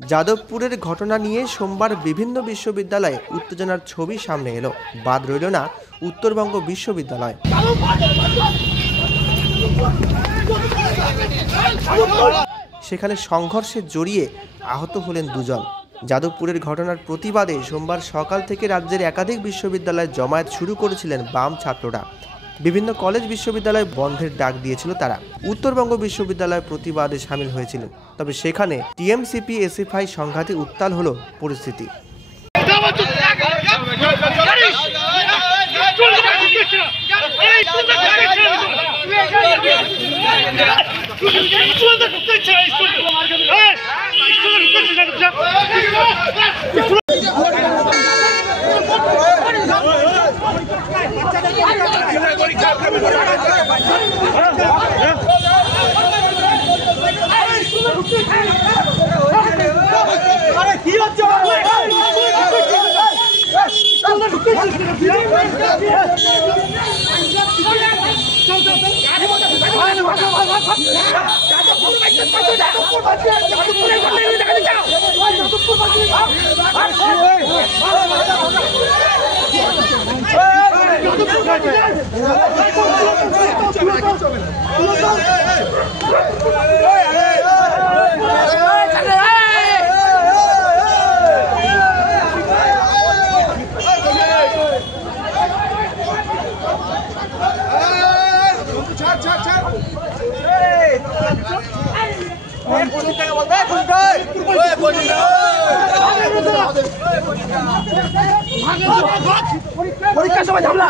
যাদবপুরের ঘটনা নিয়ে সোমবার বিভিন্ন বিশ্ববিদ্যালয়ে উত্তেজনার ছবি সামনে এলো। বাদ রইল না উত্তরবঙ্গ বিশ্ববিদ্যালয়। সেখানে সংঘর্ষে জড়িয়ে আহত হলেন দুজন। যাদবপুরের ঘটনার প্রতিবাদে সোমবার সকাল থেকে রাজ্যের একাধিক বিশ্ববিদ্যালয়ে জমায়েত শুরু করেছিলেন বাম ছাত্ররা। বিভিন্ন কলেজ বিশ্ববিদ্যালয় বন্ধের ডাক দিয়েছিল তারা। উত্তরবঙ্গ বিশ্ববিদ্যালয় প্রতিবাদে সামিল হয়েছিলেন, তবে সেখানে টিএমসিপি এসএফআই সংঘাতে উত্তাল হলো পরিস্থিতি। পরীক্ষার সময় ঝামেলা